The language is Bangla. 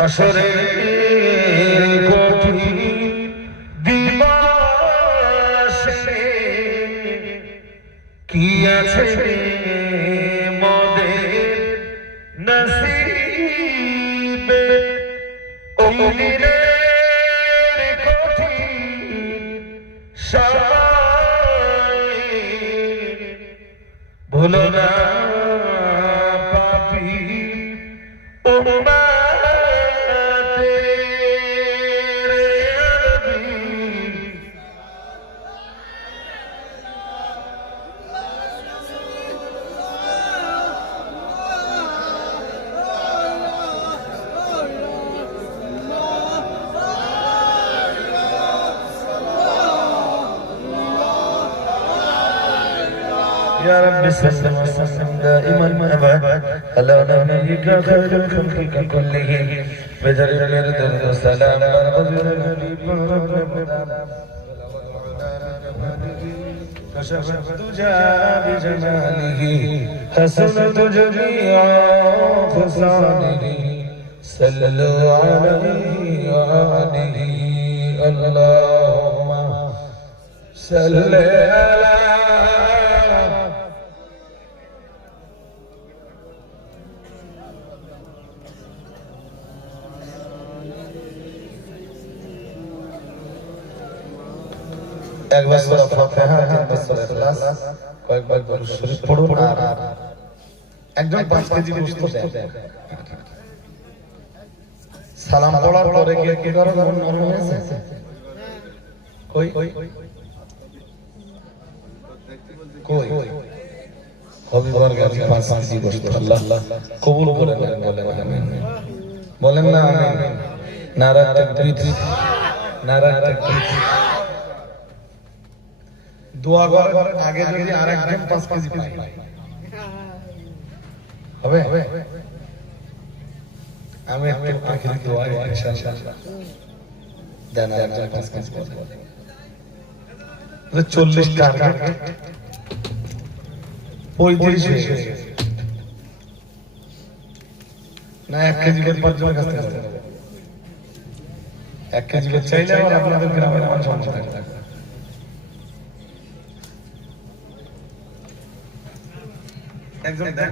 হাসরের কঠিন দিবসে কি আছে মোদের নসিবে ওই কঠিন সময় ভুলো না পাপী يا رب صل وسلم دائما ابدا على نبيك خير الخلق كلهم بجل الدرد والسلام برغزل الحبيب كشف الدجى بجماله حسنت جميع خصاله صلوا عليه وآله اللهم صل على একবার সূরা ফাতিহা তিনবার সূরা ইখলাস কয়েকবার করে শরীফ পড়ুন আর একজন 5 কেজি গোশত দেন সালাম পড়ার পরে কি কারো মন নরম হয়েছে কই হবিবর গাছে 5 কেজি গোশত আল্লাহ কবুল করে নেন বলেন আমিন বলেন না আমিন নারা তাকবীর নারা তাকবীর দোয়া করার আগে যদি আরেকজন 5 কেজি পায় হবে আমি একটু আখিরি দোয়া ইনশাআল্লাহ দেন আরেকজন 5 কেজি পাবে 40 টার্গেট 35 হয়ে গেছে না 1 কেজি করে 5 জনের কাছ থেকে 1 কেজি করে চাইলে আবার আপনাদের গ্রামের মানুষ সমস্যা থাকে একজন দেন